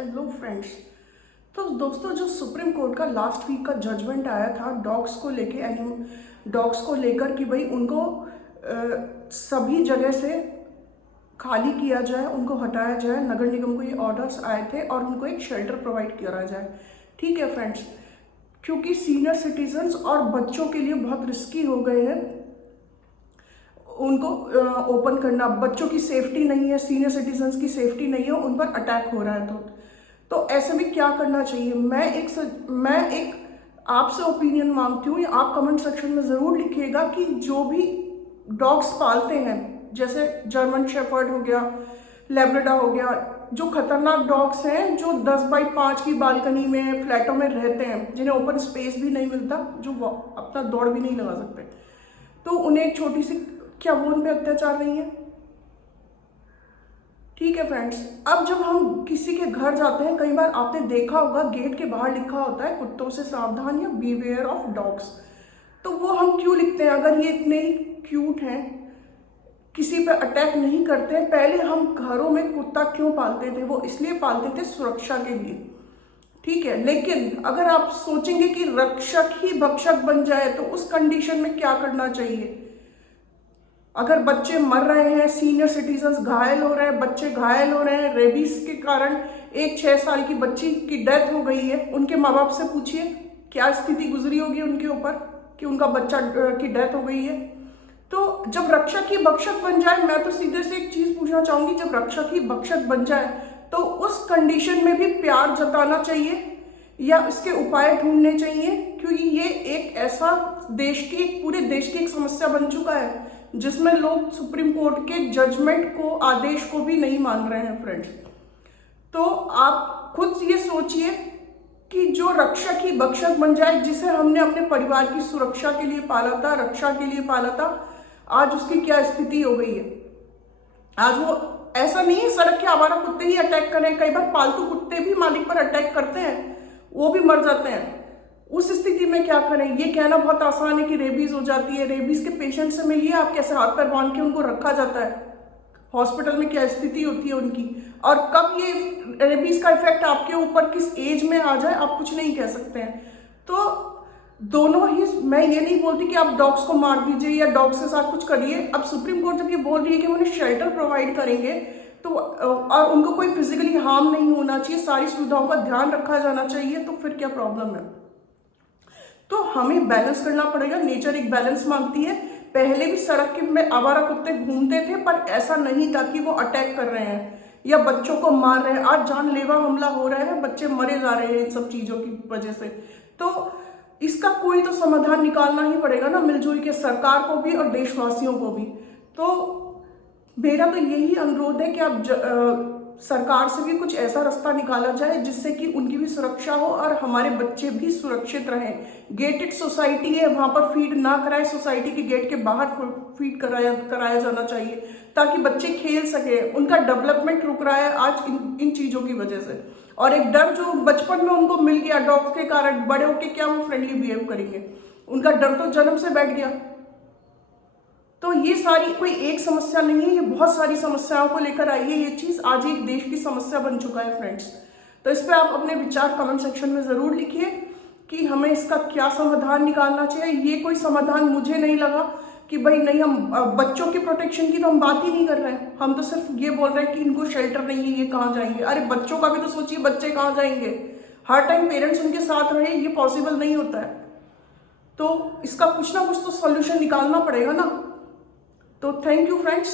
Hello friends. तो दोस्तों, जो सुप्रीम कोर्ट का लास्ट वीक का जजमेंट आया था डॉग्स को लेके डॉग्स को लेकर कि भाई उनको सभी जगह से खाली किया जाए, उनको हटाया जाए। नगर निगम को ये ऑर्डर्स आए थे और उनको एक शेल्टर प्रोवाइड करा जाए। ठीक है फ्रेंड्स, क्योंकि सीनियर सिटीजन्स और बच्चों के लिए बहुत रिस्की हो गए हैं उनको ओपन करना। बच्चों की सेफ्टी नहीं है, सीनियर सिटीजन्स की सेफ्टी नहीं है, उन पर अटैक हो रहा है। तो ऐसे में क्या करना चाहिए? मैं एक आपसे ओपिनियन मांगती हूँ, आप कमेंट सेक्शन में ज़रूर लिखिएगा कि जो भी डॉग्स पालते हैं, जैसे जर्मन शेफर्ड हो गया, लैब्राडोर हो गया, जो खतरनाक डॉग्स हैं जो 10x5 की बालकनी में फ्लैटों में रहते हैं, जिन्हें ओपन स्पेस भी नहीं मिलता, जो अपना दौड़ भी नहीं लगा सकते, तो उन्हें एक छोटी सी, क्या वो उन पे अत्याचार नहीं है? ठीक है फ्रेंड्स, अब जब हम किसी के घर जाते हैं, कई बार आपने देखा होगा गेट के बाहर लिखा होता है कुत्तों से सावधान या बीवेयर ऑफ डॉग्स। तो वो हम क्यों लिखते हैं? अगर ये इतने ही क्यूट हैं, किसी पे अटैक नहीं करते हैं, पहले हम घरों में कुत्ता क्यों पालते थे? वो इसलिए पालते थे सुरक्षा के लिए। ठीक है, लेकिन अगर आप सोचेंगे कि रक्षक ही भक्षक बन जाए तो उस कंडीशन में क्या करना चाहिए? अगर बच्चे मर रहे हैं, सीनियर सिटीजन्स घायल हो रहे हैं, बच्चे घायल हो रहे हैं, रेबीज के कारण एक 6 साल की बच्ची की डेथ हो गई है, उनके माँ बाप से पूछिए क्या स्थिति गुजरी होगी उनके ऊपर कि उनका बच्चा की डेथ हो गई है। तो जब रक्षक ही भक्षक बन जाए, मैं तो सीधे से एक चीज पूछना चाहूंगी, जब रक्षक ही भक्षक बन जाए तो उस कंडीशन में भी प्यार जताना चाहिए या इसके उपाय ढूंढने चाहिए, क्योंकि ये एक ऐसा पूरे देश की एक समस्या बन चुका है जिसमें लोग सुप्रीम कोर्ट के जजमेंट को, आदेश को भी नहीं मान रहे हैं फ्रेंड्स। तो आप खुद ये सोचिए कि जो रक्षक ही भक्षक बन जाए, जिसे हमने अपने परिवार की सुरक्षा के लिए पाला था, रक्षा के लिए पाला था, आज उसकी क्या स्थिति हो गई है। आज वो ऐसा नहीं है सड़क के आवारा कुत्ते ही अटैक करें, कई बार पालतू कुत्ते भी मालिक पर अटैक करते हैं, वो भी मर जाते हैं। उस स्थिति में क्या करें? ये कहना बहुत आसान है कि रेबीज हो जाती है। रेबीज के पेशेंट से मिलिए, आप कैसे हाथ पैर बांध के उनको रखा जाता है, हॉस्पिटल में क्या स्थिति होती है उनकी, और कब ये रेबीज का इफेक्ट आपके ऊपर किस एज में आ जाए आप कुछ नहीं कह सकते हैं। तो दोनों ही, मैं ये नहीं बोलती कि आप डॉग्स को मार दीजिए या डॉग्स के साथ कुछ करिए। अब सुप्रीम कोर्ट जब ये बोल रही है कि हम उन्हें शेल्टर प्रोवाइड करेंगे तो और उनको कोई फिजिकली हार्म नहीं होना चाहिए, सारी सुविधाओं का ध्यान रखा जाना चाहिए, तो फिर क्या प्रॉब्लम है? तो हमें बैलेंस करना पड़ेगा। नेचर एक बैलेंस मांगती है। पहले भी सड़क के में आवारा कुत्ते घूमते थे, पर ऐसा नहीं था कि वो अटैक कर रहे हैं या बच्चों को मार रहे हैं। आज जानलेवा हमला हो रहा है, बच्चे मरे जा रहे हैं इन सब चीजों की वजह से। तो इसका कोई तो समाधान निकालना ही पड़ेगा ना, मिलजुल के, सरकार को भी और देशवासियों को भी। तो मेरा तो यही अनुरोध है कि आप सरकार से भी कुछ ऐसा रास्ता निकाला जाए जिससे कि उनकी भी सुरक्षा हो और हमारे बच्चे भी सुरक्षित रहें। गेटेड सोसाइटी है, वहां पर फीड ना कराए, सोसाइटी के गेट के बाहर फीड कराया जाना चाहिए ताकि बच्चे खेल सके। उनका डेवलपमेंट रुक रहा है आज इन चीजों की वजह से। और एक डर जो बचपन में उनको मिल गया डॉग्स के कारण, बड़े होके क्या वो फ्रेंडली बिहेव करेंगे? उनका डर तो जन्म से बैठ गया। तो ये सारी कोई एक समस्या नहीं है, ये बहुत सारी समस्याओं को लेकर आई है। ये चीज आज एक देश की समस्या बन चुका है फ्रेंड्स। तो इस पर आप अपने विचार कमेंट सेक्शन में जरूर लिखिए कि हमें इसका क्या समाधान निकालना चाहिए। ये कोई समाधान मुझे नहीं लगा कि भाई नहीं, हम बच्चों की प्रोटेक्शन की तो हम बात ही नहीं कर रहे हैं। हम तो सिर्फ ये बोल रहे हैं कि इनको शेल्टर नहीं है, ये कहाँ जाएंगे? अरे बच्चों का भी तो सोचिए, बच्चे कहाँ जाएंगे? हर टाइम पेरेंट्स उनके साथ रहे, ये पॉसिबल नहीं होता है। तो इसका कुछ ना कुछ तो सॉल्यूशन निकालना पड़ेगा ना। तो थैंक यू फ्रेंड्स।